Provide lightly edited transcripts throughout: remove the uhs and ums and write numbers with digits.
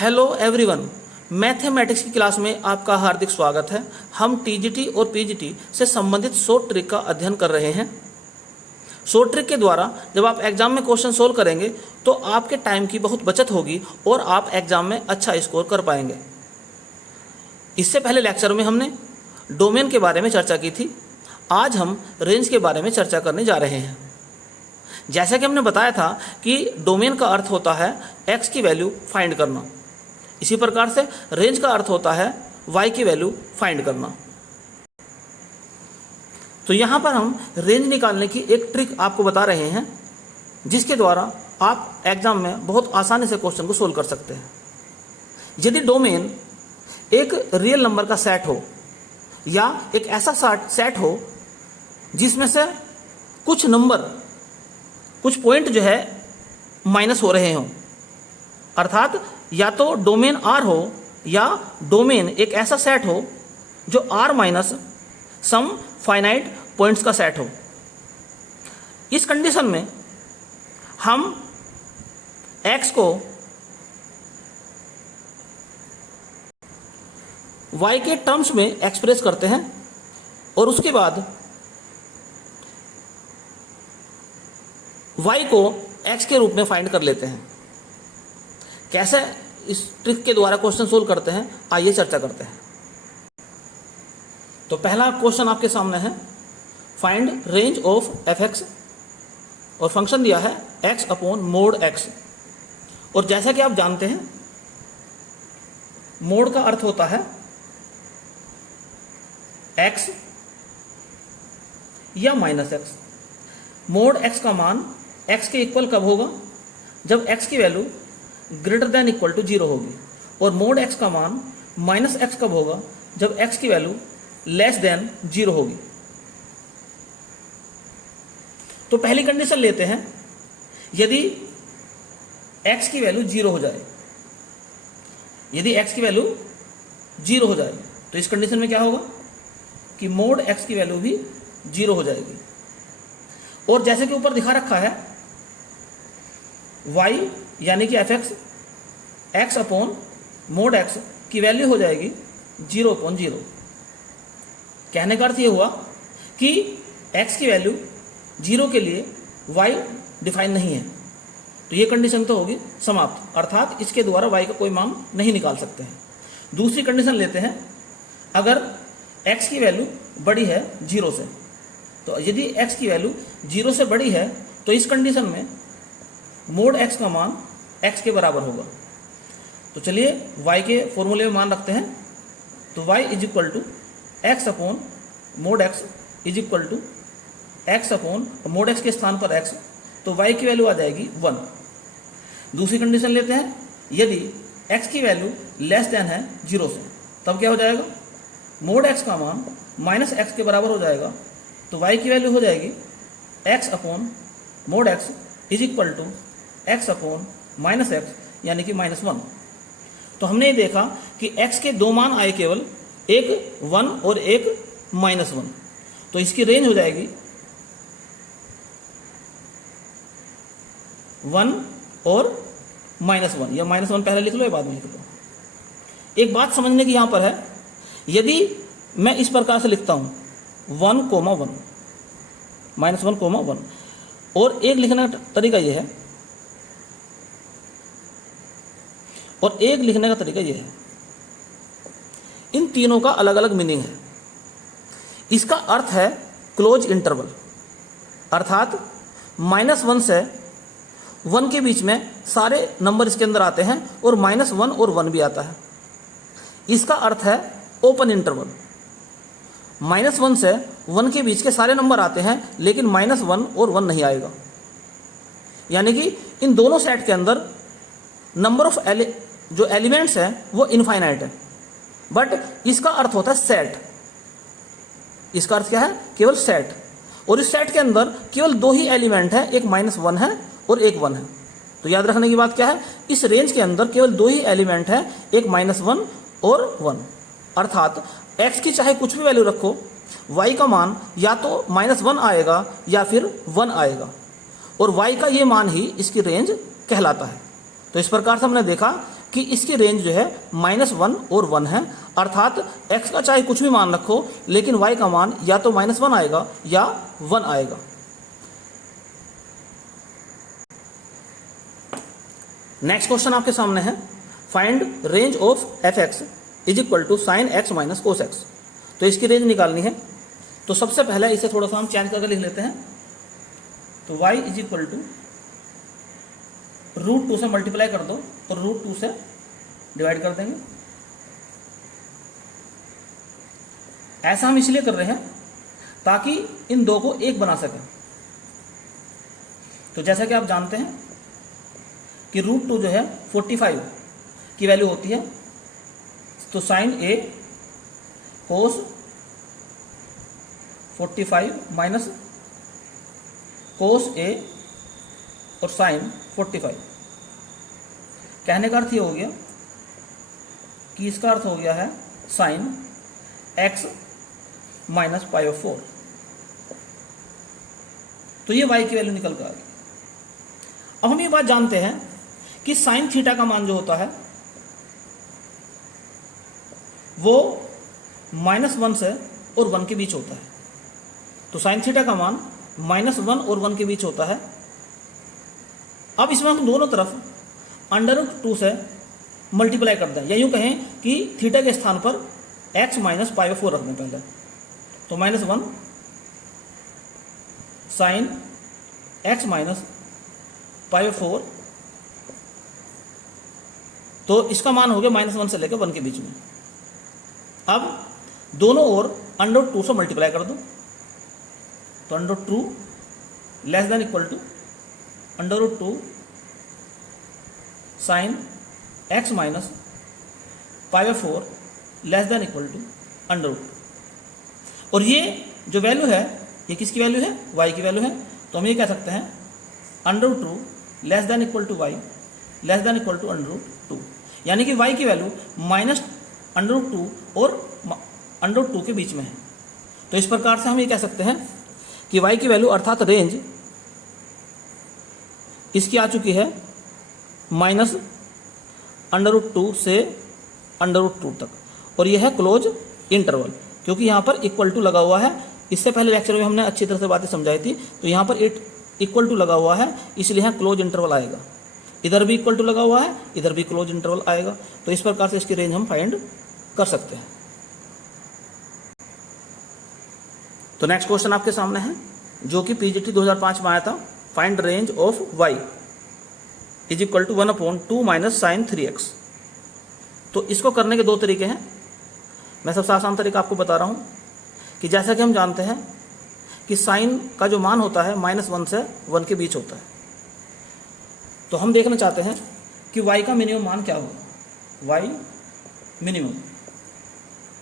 Hello everyone, mathematics की class में आपका हार्दिक स्वागत है। हम टीजीटी और पीजीटी से संबंधित शॉर्ट ट्रिक का अध्ययन कर रहे हैं। शॉर्ट ट्रिक के द्वारा जब आप एग्जाम में क्वेश्चन सोल्व करेंगे तो आपके टाइम की बहुत बचत होगी और आप एग्जाम में अच्छा स्कोर कर पाएंगे। इससे पहले लेक्चर में हमने डोमेन के बारे में चर्चा की थी। आज हम रेंज के बारे में चर्चा करने जा रहे हैं। जैसा कि हमने बताया था कि डोमेन का अर्थ होता है x की वैल्यू फाइंड करना, इसी प्रकार से रेंज का अर्थ होता है y की वैल्यू फाइंड करना। तो यहाँ पर हम रेंज निकालने की एक ट्रिक आपको बता रहे हैं, जिसके द्वारा आप एग्जाम में बहुत आसानी से क्वेश्चन को सोल्व कर सकते हैं। यदि डोमेन एक रियल नंबर का सेट हो या एक ऐसा सेट हो जिसमें से कुछ पॉइंट जो है माइनस हो रहे हों, अर्थात या तो डोमेन आर हो या डोमेन एक ऐसा सेट हो जो R minus some finite points का सेट हो। इस कंडीशन में हम x को y के टर्म्स में एक्सप्रेस करते हैं और उसके बाद y को x के रूप में फाइंड कर लेते हैं। कैसे इस ट्रिक के द्वारा क्वेश्चन सोल्व करते हैं, आइए चर्चा करते हैं। तो पहला क्वेश्चन आपके सामने है, फाइंड रेंज ऑफ f(x) और फंक्शन दिया है x अपॉन मोड x। और जैसा कि आप जानते हैं, मोड का अर्थ होता है x या माइनस x। मोड x का मान x के इक्वल कब होगा? जब x की value greater than equal to 0 होगी। और मोड x का मान माइनस x कब होगा? जब x की वैल्यू लेस देन 0 होगी। तो पहली कंडीशन लेते हैं, यदि x की वैल्यू 0 हो जाए, यदि x की वैल्यू 0 हो जाए तो इस कंडीशन में क्या होगा कि मोड x की वैल्यू भी 0 हो जाएगी। और जैसे कि ऊपर दिखा रखा है, y यानी कि f(x) x upon mod x की वैल्यू हो जाएगी 0/0। कहने का अर्थ ये हुआ कि x की वैल्यू 0 के लिए y डिफाइन नहीं है, तो ये कंडीशन तो होगी समाप्त, अर्थात इसके द्वारा y का कोई मान नहीं निकाल सकते हैं। दूसरी कंडीशन लेते हैं, अगर x की वैल्यू बड़ी है 0 से, तो यदि x की वैल्यू 0 से बड़ी है तो इस कंडीशन में मोड x का मान x के बराबर होगा। तो चलिए y के फॉर्मूले में मान रखते हैं। तो y is equal to x upon mod x is equal to x upon mod x के स्थान पर x, तो y की वैल्यू आ जाएगी 1। दूसरी कंडीशन लेते हैं, यदि x की वैल्यू लेस देन है 0 से, तब क्या हो जाएगा? मोड x का मान माइनस x के बराबर हो जाएगा, तो y की वैल्यू हो जाएगी x upon mod x is equal to x upon minus x, यानी कि -1। तो हमने ये देखा कि x के दो मान आए, केवल एक 1 और एक -1। तो इसकी रेंज हो जाएगी 1 और -1, या -1 पहले लिख लो या बाद में लिख लो। एक बात समझने की यहाँ पर है, यदि मैं इस प्रकार से लिखता हूँ 1, -1, -1, और एक लिखने का तरीका यह है और एक लिखने का तरीका यह है, इन तीनों का अलग अलग मीनिंग है। इसका अर्थ है क्लोज इंटरवल, अर्थात -1 से 1 के बीच में सारे नंबर इसके अंदर आते हैं और -1 और 1 भी आता है। इसका अर्थ है ओपन इंटरवल, -1 से 1 के बीच के सारे नंबर आते हैं लेकिन -1 और 1 नहीं आएगा। यानी कि इन दोनों सेट के अंदर नंबर ऑफ जो एलिमेंट्स हैं वो इनफाइनाइट है, बट इसका अर्थ होता है सेट। इसका अर्थ क्या है? केवल सेट। और इस सेट के अंदर केवल 2 ही एलिमेंट है, एक -1 है और एक 1 है। तो याद रखने की बात क्या है, इस रेंज के अंदर केवल 2 ही एलिमेंट है, एक -1 और 1। अर्थात x की चाहे कुछ भी वैल्यू रखो, y का मान या तो -1 आएगा या फिर 1 आएगा, और y का ये मान ही इसकी रेंज कहलाता है। तो इस प्रकार से हमने देखा कि इसकी रेंज जो है -1 और 1 है, अर्थात x का चाहे कुछ भी मान रखो लेकिन y का मान या तो -1 आएगा या 1 आएगा। नेक्स्ट क्वेश्चन आपके सामने है, find range of f(x) is equal to sine x minus cos x। तो इसकी रेंज निकालनी है। तो सबसे पहले इसे थोड़ा सा हम चेंज करके लिख लेते हैं। तो y इज इक्वल टू √2 से मल्टीप्लाई कर दो तो √2 से डिवाइड कर देंगे। ऐसा हम इसलिए कर रहे हैं ताकि इन दो को एक बना सकें। तो जैसा कि आप जानते हैं कि √2 जो है 45 की वैल्यू होती है, तो sine a cos 45 minus cos a और साइन 45। कहने का अर्थ ये हो गया कि इसका अर्थ हो गया है साइन x माइनस π/4। तो ये y की वैल्यू निकल कर आ गई। अब हम ये बात जानते हैं कि साइन थीटा का मान जो होता है वो -1 से और 1 के बीच होता है। तो साइन थीटा का मान -1 और 1 के बीच होता है। अब इसमें हम दोनों तरफ √2 से मल्टीप्लाई कर दें, या यूँ कहें कि थीटा के स्थान पर x माइनस π/4 रख दें पहले। तो -1 साइन x माइनस π/4, तो इसका मान हो गया -1 से लेकर 1 के बीच में। अब दोनों ओर √2 से मल्टीप्लाई कर दो, तो √2 less than equal to √2 sine x minus π/4 less than equal to √2। और ये जो वैल्यू है ये किसकी वैल्यू है? y की वैल्यू है। तो हम ये कह सकते हैं √2 less than equal to y less than equal to √2, यानी कि y की वैल्यू -√2 और √2 के बीच में है। तो इस प्रकार से हम ये कह सकते हैं कि y की वैल्यू अर्थात रेंज इसकी आ चुकी है -√2 से √2 तक, और यह है क्लोज इंटरवल, क्योंकि यहाँ पर इक्वल टू लगा हुआ है। इससे पहले लेक्चर में हमने अच्छी तरह से बातें समझाई थी। तो यहाँ पर इक्वल टू लगा हुआ है, इसलिए यहाँ क्लोज इंटरवल आएगा। इधर भी इक्वल टू लगा हुआ है, इधर भी क्लोज इंटरवल आएगा। तो इस प्रकार से इसकी रेंज हम फाइंड कर सकते हैं। तो नेक्स्ट क्वेश्चन आपके सामने है जो कि पीजीटी 2005 में आया था। Find range of y is equal to 1/2 minus sine 3x। तो इसको करने के दो तरीके हैं। मैं सबसे आसान तरीका आपको बता रहा हूँ कि जैसा कि हम जानते हैं कि साइन का जो मान होता है -1 से 1 के बीच होता है। तो हम देखना चाहते हैं कि y का मिनिमम मान क्या होगा। y मिनिमम,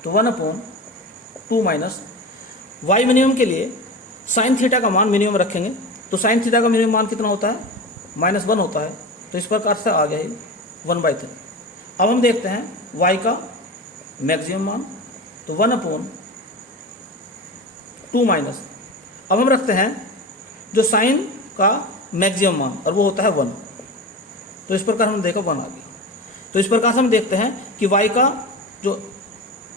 तो 1/2 माइनस y मिनिमम के लिए साइन थीटा का मान मिनिमम रखेंगे। तो साइन थीटा का मिनिमम मान कितना होता है? -1 होता है। तो इस प्रकार से आ गया 1/3। अब हम देखते हैं y का मैक्सिमम मान, तो 1/2 माइनस, अब हम रखते हैं जो साइन का मैक्सिमम मान, और वो होता है 1। तो इस प्रकार हम देखो 1 आ गया। तो इस प्रकार से हम देखते हैं कि y का जो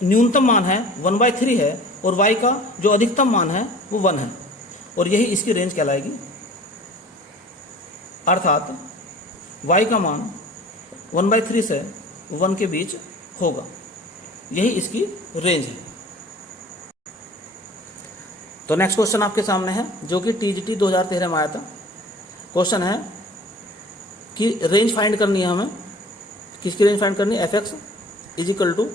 न्यूनतम मान है 1/3 है, और y का जो अधिकतम मान है वो 1 है, और यही इसकी रेंज कहलाएगी। अर्थात y का मान 1/3 से 1 के बीच होगा, यही इसकी रेंज है। तो नेक्स्ट क्वेश्चन आपके सामने है जो कि टीजीटी 2013 में आया था। क्वेश्चन है कि रेंज फाइंड करनी है हमें। किसकी रेंज फाइंड करनी है? f(x) is equal to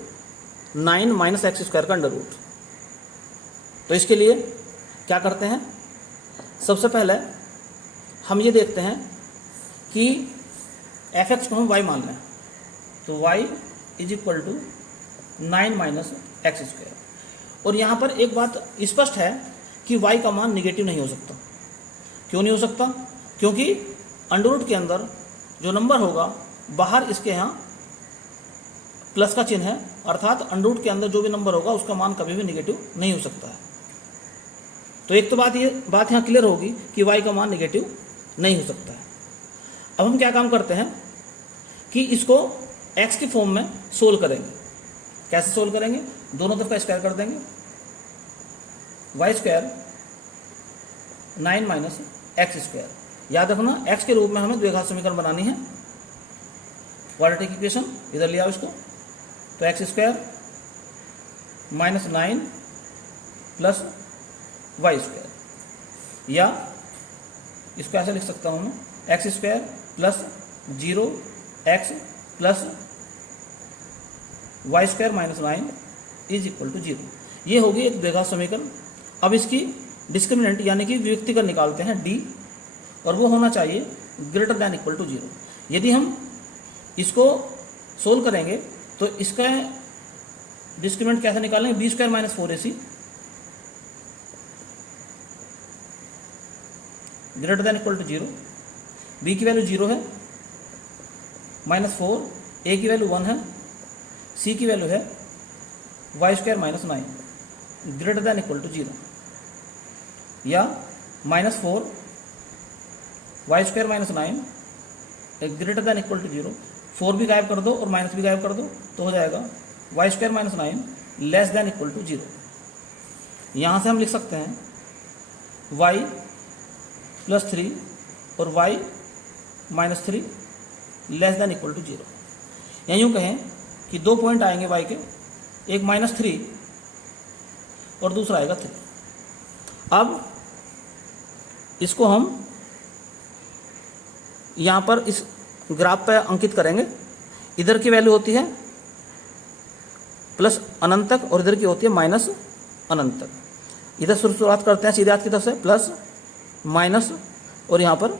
9 minus x² का अंडर रूट। तो इसके लिए क्या करते हैं? सबसे पहले हम ये देखते हैं कि f(x) को हम y मान लें। तो y is equal to 9 minus x²। और यहाँ पर एक बात स्पष्ट है कि y का मान निगेटिव नहीं हो सकता। क्यों नहीं हो सकता? क्योंकि अंडर रूट के अंदर जो नंबर होगा बाहर इसके यहाँ प्लस का चिन्ह है, अर्थात अंडर रूट के अंदर जो भी नंबर होगा उसका मान कभी भी निगेटिव नहीं हो सकता है। तो एक तो बात यहाँ क्लियर होगी कि y का मान निगेटिव नहीं हो सकता है। अब हम क्या काम करते हैं कि इसको एक्स की फॉर्म में सोल्व करेंगे। कैसे सोल्व करेंगे? दोनों तरफ का स्क्वायर कर देंगे, y square 9 minus x square. याद रखना एक्स के रूप में हमें द्विघात समीकरण बनानी है, क्वाड्रेटिक इक्वेशन। इधर लिया इसको, तो x square minus 9 plus y square, या इसको ऐसे लिख सकता हूँ मैं, x square plus 0x plus y square minus 9 is equal to 0। ये होगी एक द्विघात समीकरण। अब इसकी डिस्क्रिमिनेंट यानी कि व्युत्क्रम निकालते हैं d, और वो होना चाहिए ग्रेटर दैन इक्वल टू 0। यदि हम इसको सोल्व करेंगे तो इसका डिस्क्रिमिनेंट कैसे निकालेंगे? B square minus 4ac greater than equal to 0। बी की वैल्यू 0 है, माइनस 4, ए की वैल्यू 1 है, सी की वैल्यू है Y square minus 9 greater than equal to 0, या minus 4 Y square minus 9 greater than equal to 0। 4 भी गायब कर दो और माइनस भी गायब कर दो तो हो जाएगा y square minus 9 less than equal to 0। यहाँ से हम लिख सकते हैं y प्लस 3 और y minus 3 less than equal to 0। या यूँ कहें कि 2 पॉइंट आएंगे y के, एक माइनस 3 और दूसरा आएगा 3। अब इसको हम यहाँ पर इस ग्राफ पर अंकित करेंगे। इधर की वैल्यू होती है प्लस अनंत तक और इधर की होती है माइनस अनंत तक। इधर शुरुआत करते हैं सीधे हाथ की तरफ से, प्लस माइनस और यहाँ पर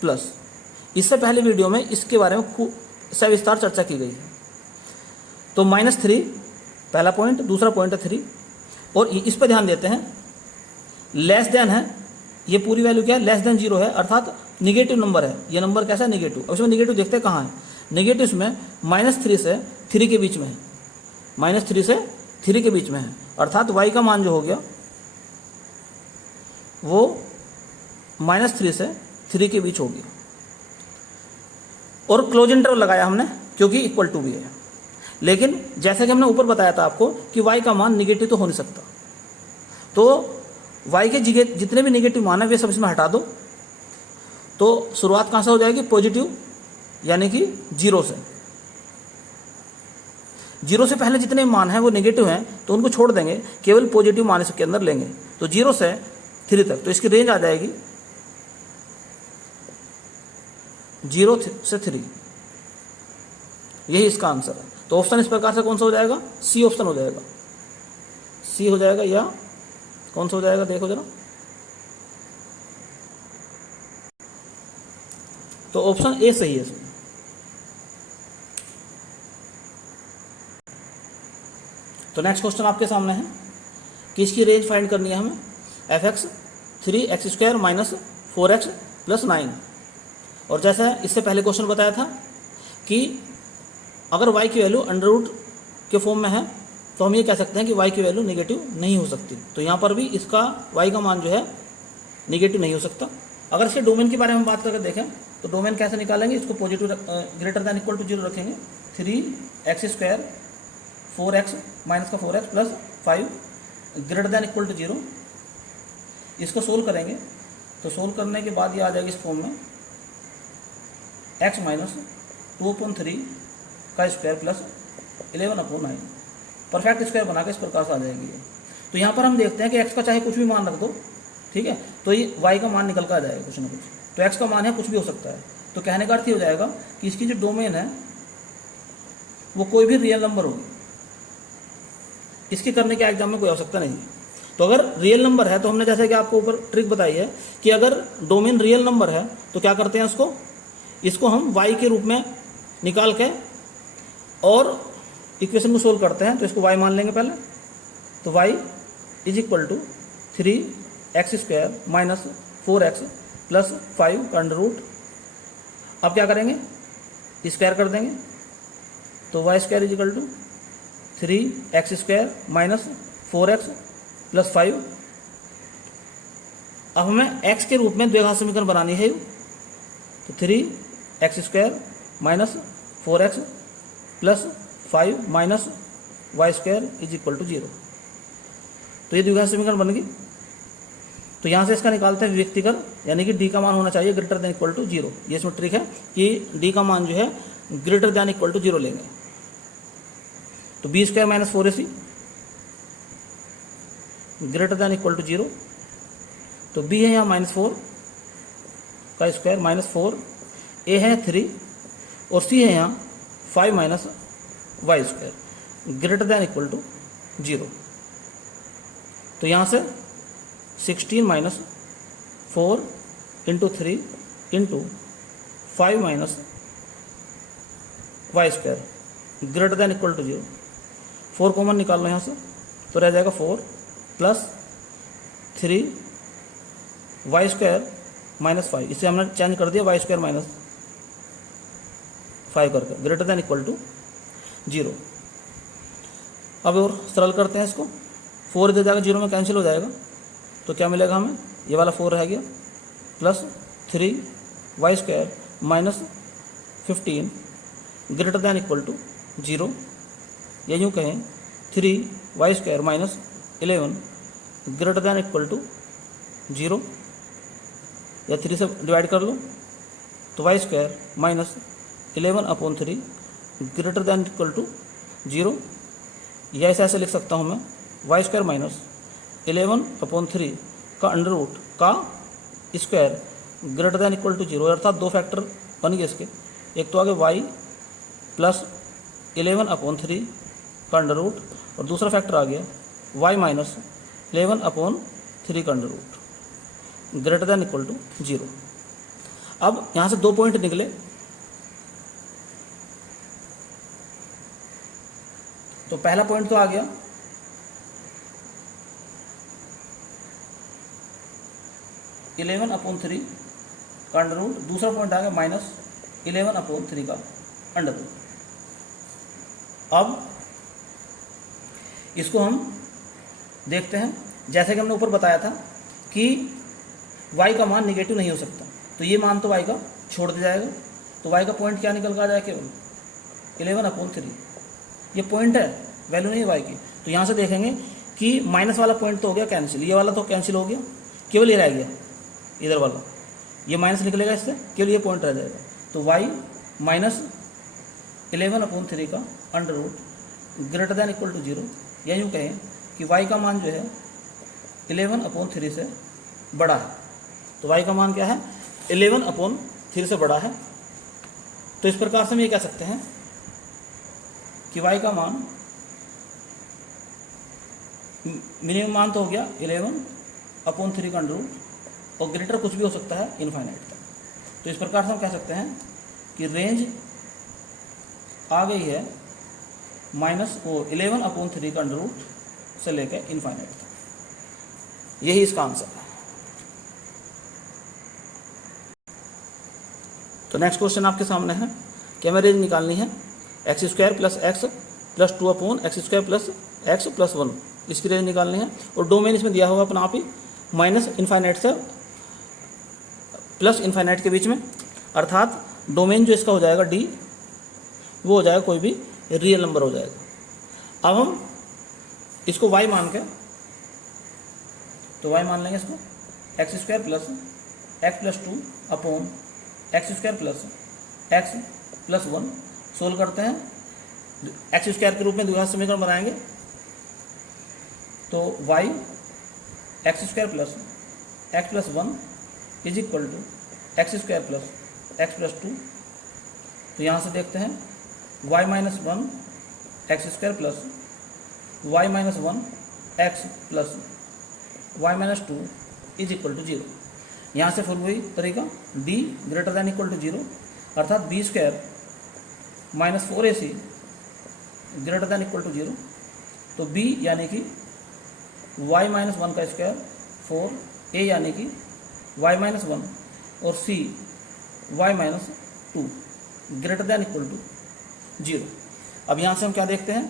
प्लस। इससे पहले वीडियो में इसके बारे में खूब सविस्तार चर्चा की गई है। तो -3 पहला पॉइंट, दूसरा पॉइंट है 3, और इस पर ध्यान देते हैं, लेस देन है, ये पूरी वैल्यू क्या है? लेस देन 0 है, अर्थात निगेटिव नंबर है। ये नंबर कैसा है? निगेटिव। अब इसमें निगेटिव देखते हैं कहाँ है। निगेटिव इसमें -3 से 3 के बीच में है, -3 से 3 के बीच में है, अर्थात y का मान जो हो गया वो -3 से 3 के बीच हो गया। और क्लोज इंटरवल लगाया हमने क्योंकि इक्वल टू भी है। लेकिन जैसे कि हमने ऊपर बताया था आपको कि y का मान निगेटिव तो हो नहीं सकता, तो y के जितने भी निगेटिव मान है वे सब इसमें हटा दो। तो शुरुआत कहाँ से हो जाएगी? पॉजिटिव, यानी कि 0 से। 0 से पहले जितने मान हैं वो नेगेटिव हैं तो उनको छोड़ देंगे, केवल पॉजिटिव मान इसके अंदर लेंगे। तो 0 से 3 तक, तो इसकी रेंज आ जाएगी 0 से 3। यही इसका आंसर है। तो ऑप्शन इस प्रकार से कौन सा हो जाएगा? सी ऑप्शन हो जाएगा, सी हो जाएगा, या कौन सा हो जाएगा? देखो जरा, तो ऑप्शन ए सही है इसमें। तो नेक्स्ट क्वेश्चन आपके सामने है कि इसकी रेंज फाइंड करनी है हमें। f(x) 3x² minus 4x plus 9। और जैसा इससे पहले क्वेश्चन बताया था कि अगर y की वैल्यू अंडर रूट के फॉर्म में है तो हम ये कह सकते हैं कि y की वैल्यू नेगेटिव नहीं हो सकती। तो यहाँ पर भी इसका y का मान जो है नेगेटिव नहीं हो सकता। अगर इसके डोमेन के बारे में बात करके देखें तो डोमेन कैसे निकालेंगे? इसको positive greater than equal to 0 रखेंगे। 3x² 4x माइनस का 4x plus 5 greater than equal to 0। इसको सोल्व करेंगे तो सोल्व करने के बाद ये आ जाएगी इस फॉर्म में x माइनस 2/3 का स्क्वायर प्लस 11/9। परफेक्ट स्क्वायर बना के इस प्रकार से आ जाएगी ये। तो यहाँ पर हम देखते हैं कि x का चाहे कुछ भी मान रख दो, ठीक है, तो ये y का मान निकल कर आ जाएगा कुछ ना कुछ। तो x का मान है, कुछ भी हो सकता है। तो कहने का अर्थ ये हो जाएगा कि इसकी जो डोमेन है वो कोई भी रियल नंबर होगी। इसकी करने के एग्जाम में कोई आवश्यकता नहीं है। तो अगर रियल नंबर है तो हमने जैसे कि आपको ऊपर ट्रिक बताई है कि अगर डोमेन रियल नंबर है तो क्या करते हैं इसको हम y के रूप में निकाल के और इक्वेशन को सोल्व करते हैं। तो इसको y मान लेंगे पहले, तो y is equal to 3x² minus 4x plus 5 का अंडर रूट। अब क्या करेंगे? स्क्वायर कर देंगे, तो y² is equal to 3x² minus 4x plus 5। अब हमें x के रूप में द्विघात समीकरण बनानी है, तो 3x² minus 4x plus 5 minus y square is equal to 0। तो ये द्विघात समीकरण बन गई। तो यहाँ से इसका निकालते हैं व्यक्तिगत, यानी कि डी का मान होना चाहिए ग्रेटर देन इक्वल टू 0। ये इसमें ट्रिक है कि डी का मान जो है ग्रेटर देन इक्वल टू 0 लेंगे। तो b square minus 4ac greater than equal to 0। तो बी है यहाँ -4 का स्क्वायर -4, ए है 3 और सी है यहाँ 5 minus y square greater than equal to 0। तो यहाँ से 16 minus 4 into 3 into 5 minus y square greater than equal to 0। 4 common निकाल लो यहाँ से, तो रह जाएगा 4 प्लस 3 वाई स्क्वायर माइनस 5। इसे हमने चेंज कर दिया वाई स्क्वायर माइनस 5 करके ग्रेटर देन इक्वल टू 0। अब और सरल करते हैं इसको, 4 इधर जाएगा 0 में कैंसिल हो जाएगा। तो क्या मिलेगा हमें, ये वाला 4 रह गया plus 3 y square minus 15 greater than equal to 0, या यूँ कहें 3 y square minus 11 greater than equal to 0, या 3 से डिवाइड कर लो तो y square minus 11/3 greater than equal to 0, या ऐसे लिख सकता हूँ मैं वाई स्क्वायर माइनस 11/3 का अंडर रूट का square greater than equal to 0, अर्थात 2 फैक्टर बन गए इसके। एक तो आगे y प्लस 11/3 का अंडर रूट, और दूसरा फैक्टर आ गया y माइनस 11/3 का under root greater than equal to 0। अब यहाँ से 2 पॉइंट निकले, तो पहला पॉइंट तो आ गया 11/3 का अंडर रूट, दूसरा पॉइंट आ गया माइनस 11/3 का अंडर रूट। अब इसको हम देखते हैं, जैसे कि हमने ऊपर बताया था कि y का मान निगेटिव नहीं हो सकता, तो ये मान तो y का छोड़ दिया जाएगा। तो y का पॉइंट क्या निकल कर आ जाएगा, केवल 11/3। ये पॉइंट है, वैल्यू नहीं है y की। तो यहाँ से देखेंगे कि माइनस वाला पॉइंट तो हो गया कैंसिल, ये वाला तो कैंसिल हो गया, केवल ये रह गया इधर वाला, ये माइनस निकलेगा इससे, केवल ये पॉइंट रह जाएगा। तो y माइनस 11/3 का under root greater than equal to 0, या यूँ कहें कि y का मान जो है 11/3 से बड़ा है। तो y का मान क्या है, 11/3 से बड़ा है। तो इस प्रकार से हम ये कह सकते हैं कि y का मान मिनिमम मान तो हो गया 11/3 का अंडर रूट, और ग्रेटर कुछ भी हो सकता है इनफाइनाइट तक। तो इस प्रकार से हम कह सकते हैं कि रेंज आ गई है -11/3 का अंडर रूट से लेकर इनफाइनाइट तक। यही इसका आंसर है। तो नेक्स्ट क्वेश्चन आपके सामने है कि हमें रेंज निकालनी है x² plus x plus 2/x² plus x plus 1, इसकी रेंज निकालनी है। और डोमेन इसमें दिया होगा अपना आप ही माइनस इनफाइनाइट से प्लस इनफाइनाइट के बीच में, अर्थात डोमेन जो इसका हो जाएगा D, वो हो जाएगा कोई भी रियल नंबर हो जाएगा। अब हम इसको y मान के, तो y मान लेंगे इसको x² plus x plus 2/x² plus x plus 1 solve करते हैं, x² के रूप में द्विघात समीकरण बनाएंगे। तो y x² plus x plus 1 is equal to x² plus x plus 2। तो यहाँ से देखते हैं y minus 1 x² plus y minus 1 x plus y minus 2 is equal to 0। यहाँ से फिर वही तरीका d greater than equal to 0, अर्थात b² minus 4ac greater than equal to 0। तो b यानी कि y माइनस 1 का स्क्वायर 4, a यानी कि y माइनस 1 और c y minus 2 greater than equal to 0। अब यहाँ से हम क्या देखते हैं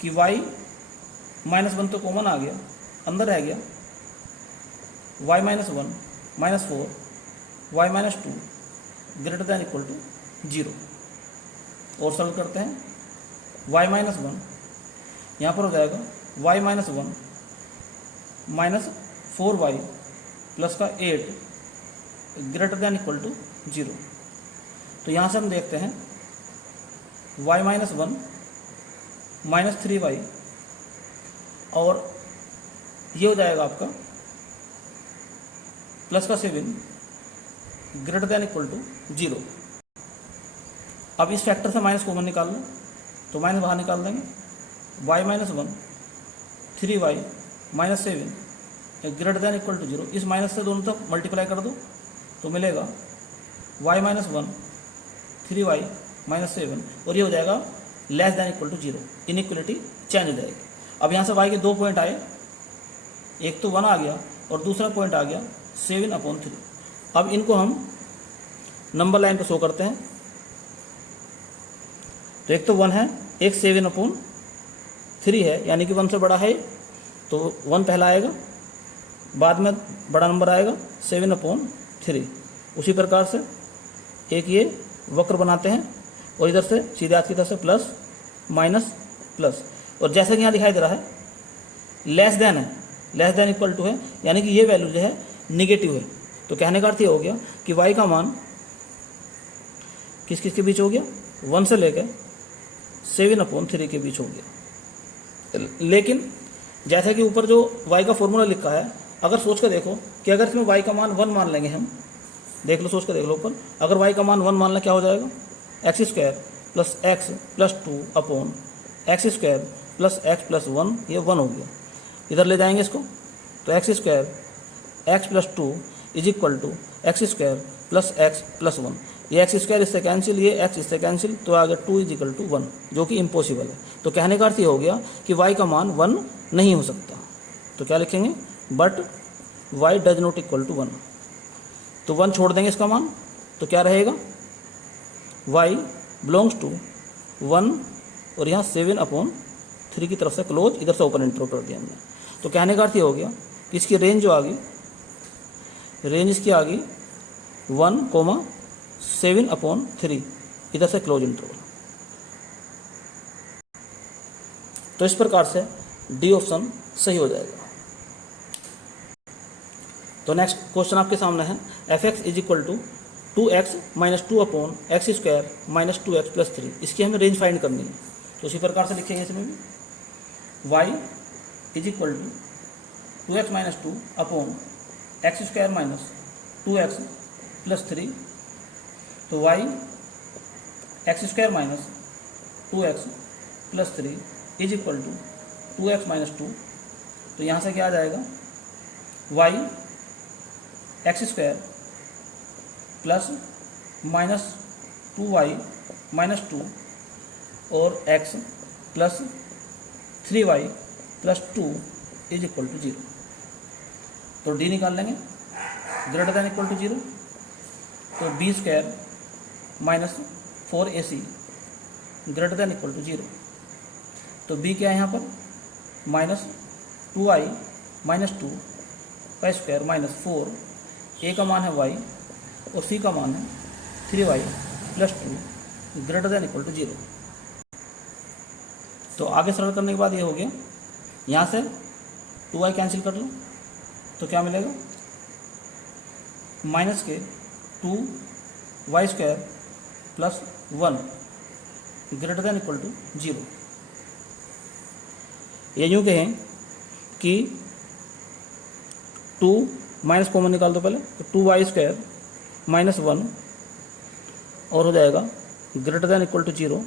कि y माइनस 1 तो कॉमन आ गया, अंदर रह गया y minus 1 minus 4 y minus 2 greater than equal to 0। और सॉल्व करते हैं, y माइनस वन यहाँ पर हो जाएगा y minus one minus 4y plus का 8 ग्रेटर दैन इक्वल टू 0। तो यहाँ से हम देखते हैं y minus one minus 3y और ये हो जाएगा आपका प्लस का 7 ग्रेटर दैन इक्वल टू 0। अब इस फैक्टर से माइनस कॉमन निकाल लो, तो माइनस बाहर निकाल देंगे, y minus one 3y minus 7 greater than equal to 0। इस माइनस से दोनों तक मल्टीप्लाई कर दो तो मिलेगा y minus one 3y minus 7 और ये हो जाएगा less than equal to 0। Inequality change हो जाएगी। अब यहाँ से y के 2 पॉइंट आए, एक तो 1 आ गया और दूसरा पॉइंट आ गया 7/3। अब इनको हम नंबर लाइन पर शो करते हैं। तो एक तो 1 है, एक 7/3 है, यानी कि 1 से बड़ा है तो 1 पहला आएगा, बाद में बड़ा नंबर आएगा 7/3। उसी प्रकार से एक ये वक्र बनाते हैं और इधर से सीधे हाथ की तरफ से प्लस माइनस प्लस, और जैसे कि यहाँ दिखाई दे रहा है लेस देन है, लेस देन इक्वल टू है, यानी कि ये वैल्यू जो है निगेटिव है। तो कहने का अर्थ ये हो गया कि y का मान किस किस के बीच हो गया, 1 से लेकर 7/3 के बीच हो गया। लेकिन जैसा कि ऊपर जो y का फॉर्मूला लिखा है, अगर सोच कर देखो कि अगर इसमें y का मान 1 मान लेंगे हम, देख लो, सोच कर देख लो ऊपर, अगर y का मान 1 मान लें क्या हो जाएगा, x² plus x plus 2 upon x² plus x plus 1, ये 1 हो गया। इधर ले जाएंगे इसको तो x² x plus 2 is equal to x² plus x plus 1। ये x² इससे कैंसिल, ये x इससे कैंसिल, तो आ गया 2 इज इक्वल टू 1, जो कि इम्पॉसिबल है। तो कहने का अर्थ ये हो गया कि y का मान 1 नहीं हो सकता। तो क्या लिखेंगे, but y does not equal to 1। तो 1 छोड़ देंगे इसका मान, तो क्या रहेगा, y बिलोंग्स टू 1 और यहाँ 7/3 की तरफ से क्लोज, इधर से ओपन इंटरवल कर दिया हमने। तो कहने का अर्थ ये हो गया कि इसकी रेंज जो आ गई, रेंज इसकी आ गई 1,7/3, इधर से क्लोज इंटरवल। तो इस प्रकार से डी ऑप्शन सही हो जाएगा। तो नेक्स्ट क्वेश्चन आपके सामने है, f(x) is equal to 2x minus 2/x² minus 2x plus 3। इसकी हमें रेंज फाइंड करनी है। तो उसी प्रकार से लिखेंगे इसमें भी, y is equal to 2x minus 2/x² minus 2x plus 3। तो y x² minus 2x plus 3 is equal to 2x minus 2। तो यहाँ से क्या आ जाएगा, y x² plus minus 2y minus 2 और x plus 3y plus 2 is equal to 0। तो d निकाल लेंगे, ग्रेटर दैन इक्वल टू 0। तो b² minus 4ac greater than equal to 0। तो b क्या है यहाँ पर, माइनस 2i माइनस 2 का स्क्वायर माइनस 4, a का मान है y और c का मान है 3y plus 2 greater than equal to 0। तो आगे सरल करने के बाद ये हो गया, यहाँ से 2y कैंसिल कर लो तो क्या मिलेगा, माइनस के 2y² plus 1 greater than equal to 0। ये यूँ कहें कि 2 माइनस कॉमन निकाल दो पहले, तो 2y² माइनस 1 और हो जाएगा ग्रेटर दैन इक्वल टू 0,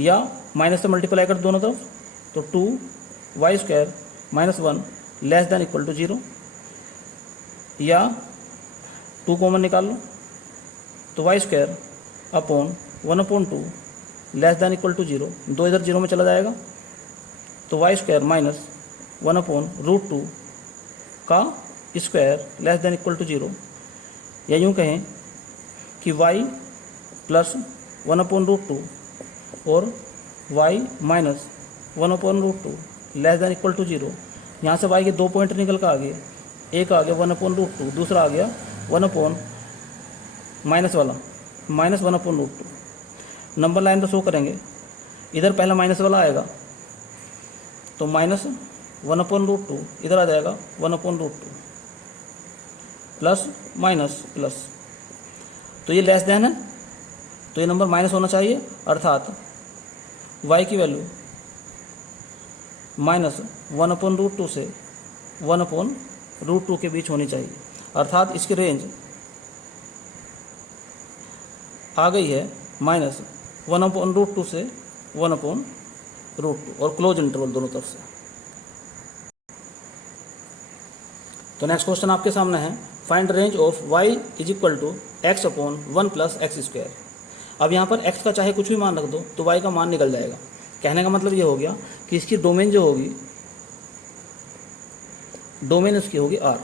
या माइनस से मल्टीप्लाई कर दोनों तरफ, तो 2y² minus 1 less than equal to 0, या 2 कॉमन निकाल लो तो y² upon 1/2 less than equal to 0, 2 इधर 0 में चला जाएगा, तो y² माइनस 1/√2 का square less than equal to 0, या यूँ कहें कि y प्लस 1/√2 और y minus 1/√2 less than equal to 0। यहाँ से y के 2 पॉइंट निकल कर आ गए, एक आ गया 1/√2, दूसरा आ गया 1 माइनस वाला माइनस 1/√2। नंबर लाइन तो शो करेंगे, इधर पहला माइनस वाला आएगा तो माइनस 1/√2, इधर आ जाएगा 1/√2 प्लस माइनस प्लस, तो ये लेस देन है तो ये नंबर माइनस होना चाहिए, अर्थात y की वैल्यू माइनस 1/√2 से 1/√2 के बीच होनी चाहिए, अर्थात इसकी रेंज आ गई है माइनस 1/√2 से 1/√2 और क्लोज इंटरवल दोनों तरफ से। तो नेक्स्ट क्वेश्चन आपके सामने है, find range of y is equal to x/1 plus x²। अब यहाँ पर x का चाहे कुछ भी मान रख दो तो y का मान निकल जाएगा। कहने का मतलब ये हो गया कि इसकी डोमेन जो होगी, डोमेन उसकी होगी R।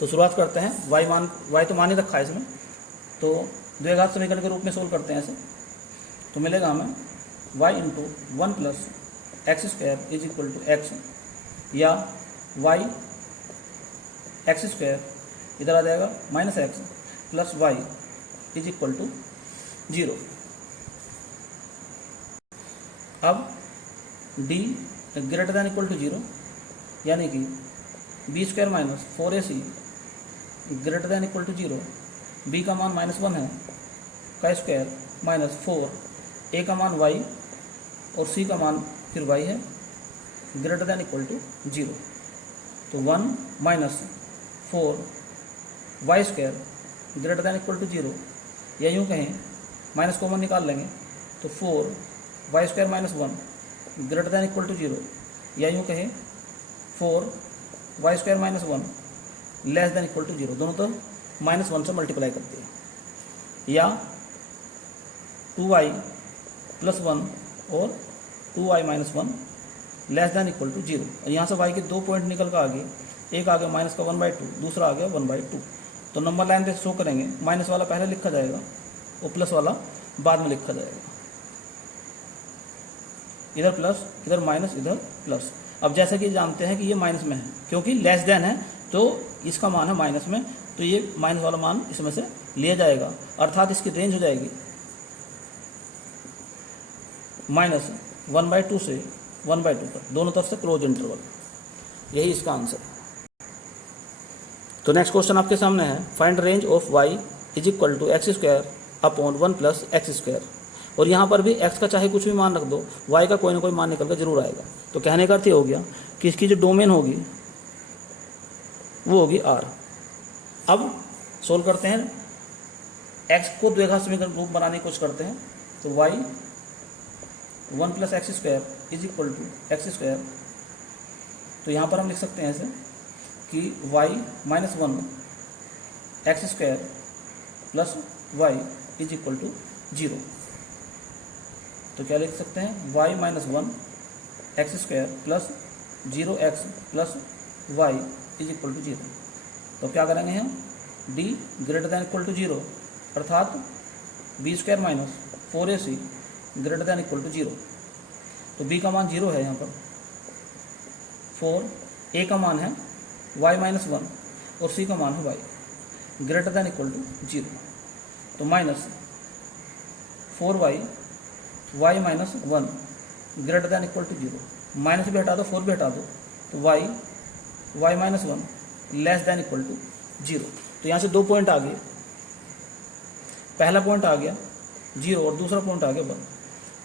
तो शुरुआत करते हैं, y तो मान ही रखा है इसमें, तो द्विघात समीकरण के रूप में सोल्व करते हैं ऐसे। तो मिलेगा हमें y into 1 plus x² is equal to x, या y x² इधर आ जाएगा minus x plus y is equal to 0। अब d greater than equal to 0, यानी कि b² minus 4ac greater than equal to 0, b का मान -1 है का स्क्वायर माइनस 4, a का मान y और c का मान फिर y है ग्रेटर दैन इक्वल टू 0। तो 1 minus 4y² greater than equal to 0, या यूँ कहें माइनस कॉमन निकाल लेंगे तो 4y² minus 1 greater than equal to 0, या यूँ कहें 4y² minus 1 less than equal to 0, दोनों तो -1 से मल्टीप्लाई करते हैं, या 2y प्लस 1 और 2y minus 1 less than equal to 0। और यहाँ से y के 2 पॉइंट निकल कर आ गए, एक आ गया माइनस का 1/2, दूसरा आ गया 1/2। तो नंबर लाइन पे शो करेंगे, माइनस वाला पहले लिखा जाएगा और प्लस वाला बाद में लिखा जाएगा, इधर प्लस इधर माइनस इधर प्लस। अब जैसा कि जानते हैं कि ये माइनस में है, क्योंकि लेस देन है तो इसका मान है माइनस में, तो ये माइनस वाला मान इसमें से लिया जाएगा, अर्थात इसकी रेंज हो जाएगी माइनस 1/2 से 1/2 तक, दोनों तरफ से क्लोज इंटरवल। यही इसका आंसर है। तो नेक्स्ट क्वेश्चन आपके सामने है, find range of y is equal to x²/1 plus x²। और यहाँ पर भी x का चाहे कुछ भी मान रख दो, y का कोई ना कोई मान निकल कर जरूर आएगा। तो कहने का अर्थ ये हो गया कि इसकी जो डोमेन होगी वो होगी R। अब सोल्व करते हैं, x को द्विघात समीकरण रूप बनाने की कोशिश करते हैं। तो y 1 plus x² is equal to x²। तो यहाँ पर हम लिख सकते हैं ऐसे कि y minus 1 x² plus y is equal to 0। तो क्या लिख सकते हैं, y minus 1 x² plus 0x plus y is equal to 0। तो क्या करेंगे हम, d greater than equal to 0, अर्थात b² minus 4ac greater than equal to 0। तो b का मान 0 है यहाँ पर, 4 a का मान है y माइनस 1 और c का मान है y greater than equal to 0। तो minus 4y y minus 1 greater than equal to 0, minus भी हटा दो 4 भी हटा दो, तो y minus 1 less than equal to 0। तो यहाँ से 2 पॉइंट आ गए, पहला पॉइंट आ गया 0 और दूसरा पॉइंट आ गया 1।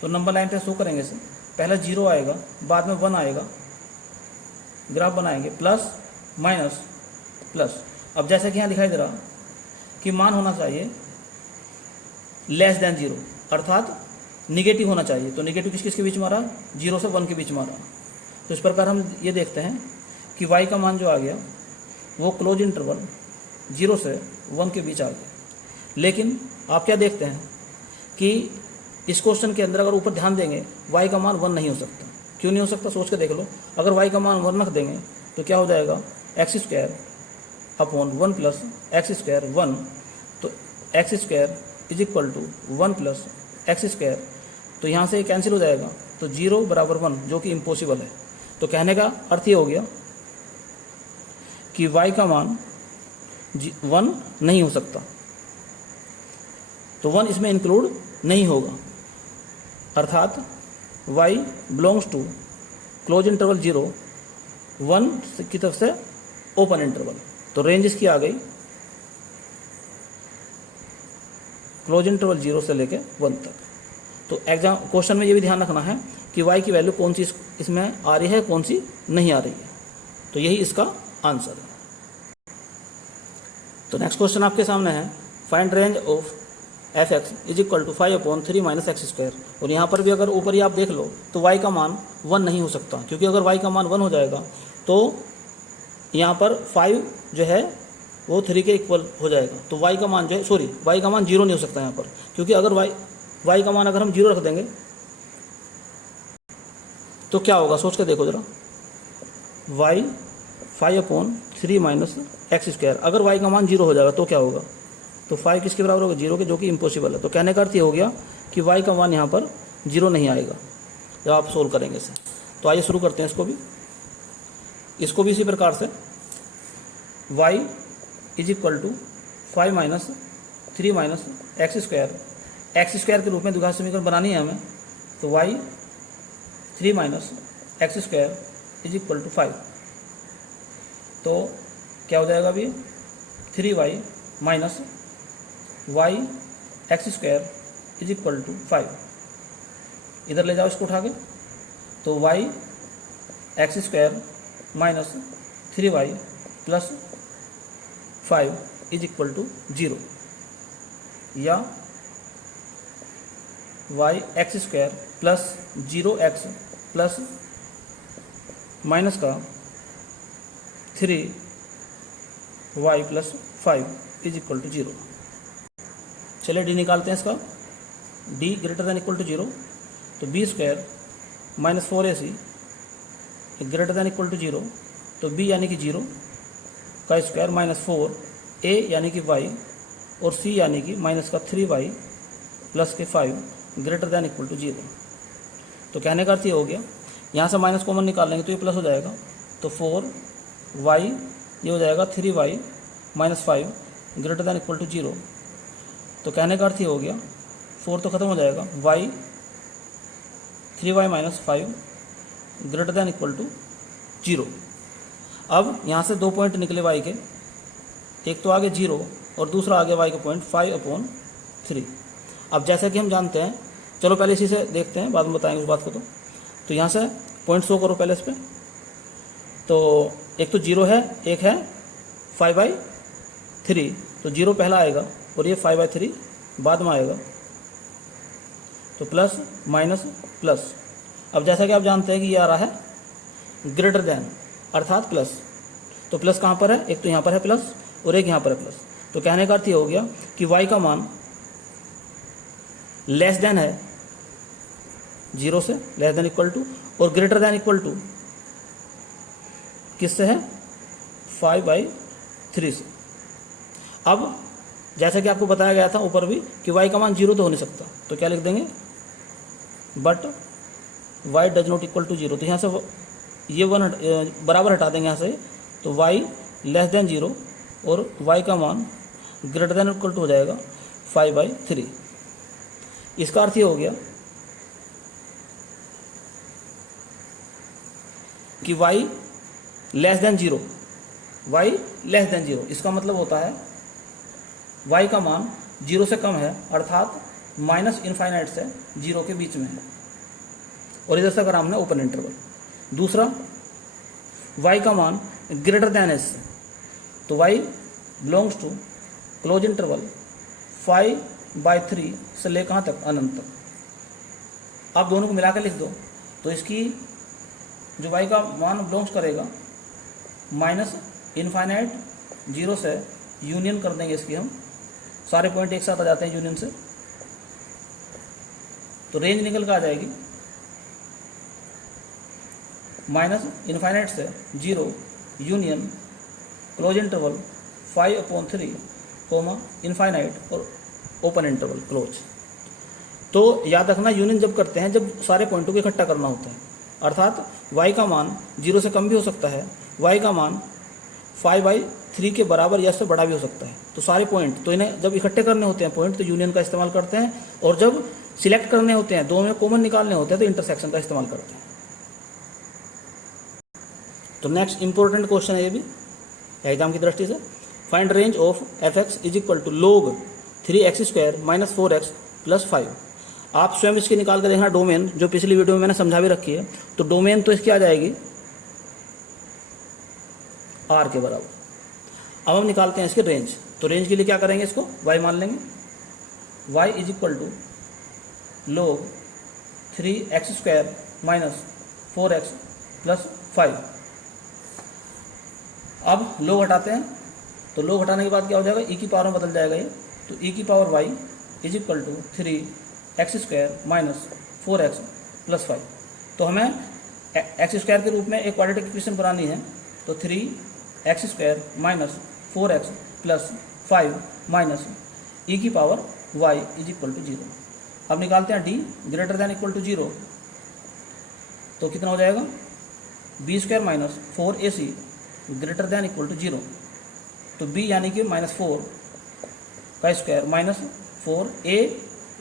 तो नंबर लाइन पे शो करेंगे इसे, पहला 0 आएगा, बाद में 1 आएगा, ग्राफ बनाएंगे प्लस माइनस प्लस। अब जैसा कि यहाँ दिखाई दे रहा कि मान होना चाहिए लेस दैन 0, अर्थात निगेटिव होना चाहिए। तो निगेटिव किस किस के बीच में आ रहा, 0 से 1 के बीच में आ रहा। तो इस प्रकार हम ये देखते हैं कि y का मान जो आ गया वो क्लोज इंटरवल 0 से 1 के बीच आ गया। लेकिन आप क्या देखते हैं कि इस क्वेश्चन के अंदर अगर ऊपर ध्यान देंगे y का मान 1 नहीं हो सकता। क्यों नहीं हो सकता, सोच के देख लो। अगर y का मान 1 रख देंगे तो क्या हो जाएगा, x²/1 प्लस x² 1। तो x² is equal to 1 plus x²। तो यहाँ से कैंसिल हो जाएगा, तो 0 बराबर 1, जो कि इम्पॉसिबल है। तो कहने का अर्थ ये हो गया कि y का मान 1 नहीं हो सकता, तो 1 इसमें इंक्लूड नहीं होगा। अर्थात y belongs to close interval 0 1 की तरफ से ओपन इंटरवल। तो रेंज इसकी आ गई क्लोज इंटरवल 0 से लेके 1 तक। तो एग्जाम क्वेश्चन में ये भी ध्यान रखना है कि y की वैल्यू कौन सी इसमें आ रही है, कौन सी नहीं आ रही है। तो यही इसका आंसर है। तो नेक्स्ट क्वेश्चन आपके सामने है, find range of f x is equal to 5/3 minus x square. और यहाँ पर भी अगर ऊपर ही आप देख लो तो y का मान 1 नहीं हो सकता, क्योंकि अगर y का मान 1 हो जाएगा तो यहाँ पर 5 जो है वो 3 के इक्वल हो जाएगा। तो y का मान जो है y का मान 0 नहीं हो सकता यहाँ पर, क्योंकि अगर y का मान अगर हम 0 रख देंगे तो क्या होगा, सोच के देखो जरा। y 5/3 माइनस एक्स स्क्वायर, अगर y का मान 0 हो जाएगा तो क्या होगा, तो 5 किसके बराबर होगा, 0 के, जो कि इम्पॉसिबल है। तो कहने का अर्थ ये हो गया कि y का मान यहाँ पर 0 नहीं आएगा जब आप सोल्व करेंगे इसे। तो आइए शुरू करते हैं इसको भी इसी प्रकार से y is equal to 5 minus 3 minus x square के रूप में द्विघात समीकरण बनानी है हमें। तो y 3 minus x square is equal to 5। तो क्या हो जाएगा अभी, 3y minus y x square is equal to 5। इधर ले जाओ इसको उठा के। तो y x square minus 3y plus 5 is equal to 0, या y x square plus 0x plus minus का 3y plus 5 is equal to 0। चलिए d निकालते हैं इसका, d greater than equal to 0। तो b square minus 4ac greater than equal to 0। तो b यानी कि 0 का स्क्वायर माइनस 4a यानी कि y और c यानी कि माइनस का 3y प्लस के 5 ग्रेटर दैन इक्वल टू 0। तो कहने का अर्थ ये हो गया, यहाँ से माइनस कॉमन निकाल लेंगे तो ये प्लस हो जाएगा। तो 4y ये हो जाएगा 3y minus 5 greater than equal to 0। तो कहने का अर्थ ये हो गया, 4 तो खत्म हो जाएगा, y 3y minus 5 greater than equal to 0। अब यहाँ से 2 पॉइंट निकले y के, एक तो आगे 0 और दूसरा आगे y का पॉइंट 5/3। अब जैसा कि हम जानते हैं, चलो पहले इसी से देखते हैं, बाद में बताएंगे उस बात को। तो यहाँ से पॉइंट शो करो पहले इस पर। तो एक तो 0 है, एक है 5/3। तो 0 पहला आएगा और ये 5/3 बाद में आएगा। तो प्लस माइनस प्लस। अब जैसा कि आप जानते हैं कि ये आ रहा है ग्रेटर दैन अर्थात प्लस। तो प्लस कहाँ पर है, एक तो यहाँ पर है प्लस और एक यहाँ पर है प्लस। तो कहने का अर्थ ये हो गया कि y का मान लेस देन है 0 से, लेस देन इक्वल टू, और ग्रेटर देन इक्वल टू किससे है, 5/3 से। अब जैसा कि आपको बताया गया था ऊपर भी कि y का मान 0 तो हो नहीं सकता, तो क्या लिख देंगे, but y does not equal to 0। तो यहाँ से ये 1 बराबर हटा देंगे यहाँ से। तो y लेस देन 0 और y का मान ग्रेटर देन इक्वल टू हो जाएगा 5/3। इसका अर्थ ये हो गया कि y less then 0, y less then 0, इसका मतलब होता है y का मान 0 से कम है, अर्थात माइनस इनफाइनाइट से 0 के बीच में है, और इधर से अगर हमने ओपन इंटरवल। दूसरा, y का मान ग्रेटर देन s से, तो y belongs to close interval 5/3 से ले कहाँ तक, अनंत तक। आप दोनों को मिलाकर लिख दो तो इसकी जो y का मान बिलोंग्स करेगा माइनस इनफाइनाइट 0 से यूनियन कर देंगे इसकी हम, सारे पॉइंट एक साथ आ जाते हैं यूनियन से, तो रेंज निकल कर आ जाएगी माइनस इनफाइनाइट से 0 यूनियन क्लोज इंटरवल 5/3 इनफाइनाइट और ओपन इंटरवल क्लोज। तो याद रखना, यूनियन जब करते हैं जब सारे पॉइंटों को इकट्ठा करना होता है, अर्थात y का मान 0 से कम भी हो सकता है, y का मान 5/3 के बराबर या उससे बड़ा भी हो सकता है। तो सारे पॉइंट, तो इन्हें जब इकट्ठे करने होते हैं पॉइंट, तो यूनियन का इस्तेमाल करते हैं, और जब सिलेक्ट करने होते हैं, दो में कॉमन निकालने होते हैं, तो इंटरसेक्शन का इस्तेमाल करते हैं। तो नेक्स्ट इंपॉर्टेंट क्वेश्चन है ये भी एग्जाम की दृष्टि से। Find range of f x is equal to log 3x² - 4x + 5। आप स्वयं इसकी निकाल कर देखना डोमेन, जो पिछली वीडियो में मैंने समझा भी रखी है। तो डोमेन तो इसकी आ जाएगी r के बराबर। अब हम निकालते हैं इसकी रेंज। तो रेंज के लिए क्या करेंगे, इसको y मान लेंगे। y is equal to log 3x² - 4x + 5। अब log हटाते हैं, तो log हटाने के बाद क्या हो जाएगा, e की पावर में बदल जाएगा ये। तो e की power y is equal to 3x² - 4x + 5। तो हमें x² के रूप में एक क्वाड्रेटिक इक्वेशन बनानी है। तो 3x² - 4x + 5 माइनस e की power y is equal to 0। अब निकालते हैं d greater than equal to 0। तो कितना हो जाएगा, b² - 4ac greater than equal to 0। तो b यानी कि -4 का स्क्वायर -4a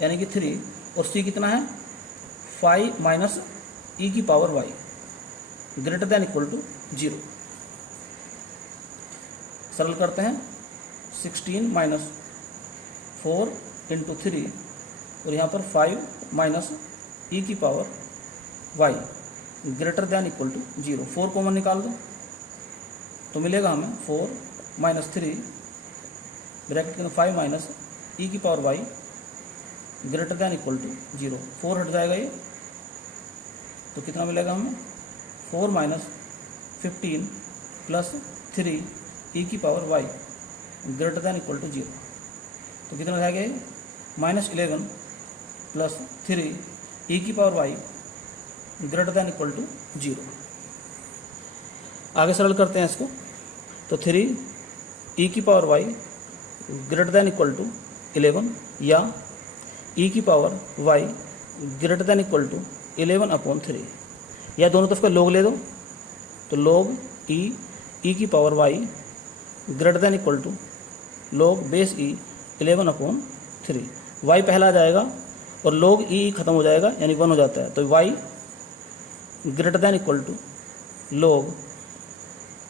यानी कि 3 और c कितना है 5 माइनस e की power y greater than equal to 0। सरल करते हैं, 16 - 4 × 3 और यहाँ पर 5 माइनस e की power y greater than equal to 0। 4 common निकाल दो तो मिलेगा हमें 4 - 3 ब्रैकेट के 5 माइनस e की power y greater than equal to 0। 4 हट जाएगा ये, तो कितना मिलेगा हमें 4 - 15 + 3 e की power y greater than equal to 0। तो कितना हो जाएगा ये -11 + 3 e की power y greater than equal to 0। आगे सरल करते हैं इसको। तो 3 e की power y greater than equal to 11 या e की power y greater than equal to 11/3 या दोनों तरफ का log ले दो। तो log e की power y greater than equal to log base e 11/3। y पहला आ जाएगा और log e खत्म हो जाएगा यानी 1 हो जाता है। तो y greater than equal to log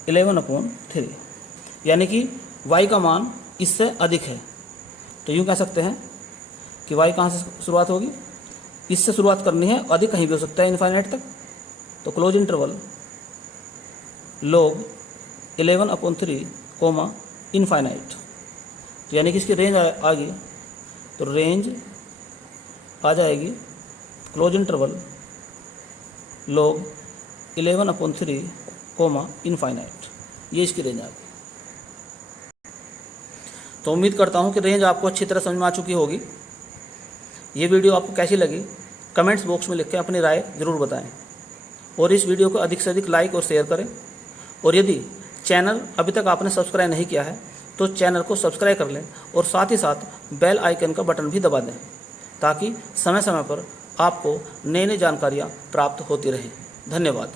11/3 यानी कि y का मान इससे अधिक है। तो यूँ कह सकते हैं कि y कहाँ से शुरुआत होगी, इससे शुरुआत करनी है, अधिक कहीं भी हो सकता है इनफाइनाइट तक। तो close interval log 11/3 comma infinite. तो यानी कि इसकी रेंज आ गई। तो रेंज आ जाएगी close interval log 11/3 comma infinite. ये इसकी रेंज आ गई। तो उम्मीद करता हूँ कि रेंज आपको अच्छी तरह समझ में आ चुकी होगी। ये वीडियो आपको कैसी लगी कमेंट्स बॉक्स में लिख के अपनी राय ज़रूर बताएं और इस वीडियो को अधिक से अधिक लाइक और शेयर करें। और यदि चैनल अभी तक आपने सब्सक्राइब नहीं किया है तो चैनल को सब्सक्राइब कर लें और साथ ही साथ बेल आइकन का बटन भी दबा दें ताकि समय समय पर आपको नई नई जानकारियाँ प्राप्त होती रहें। धन्यवाद।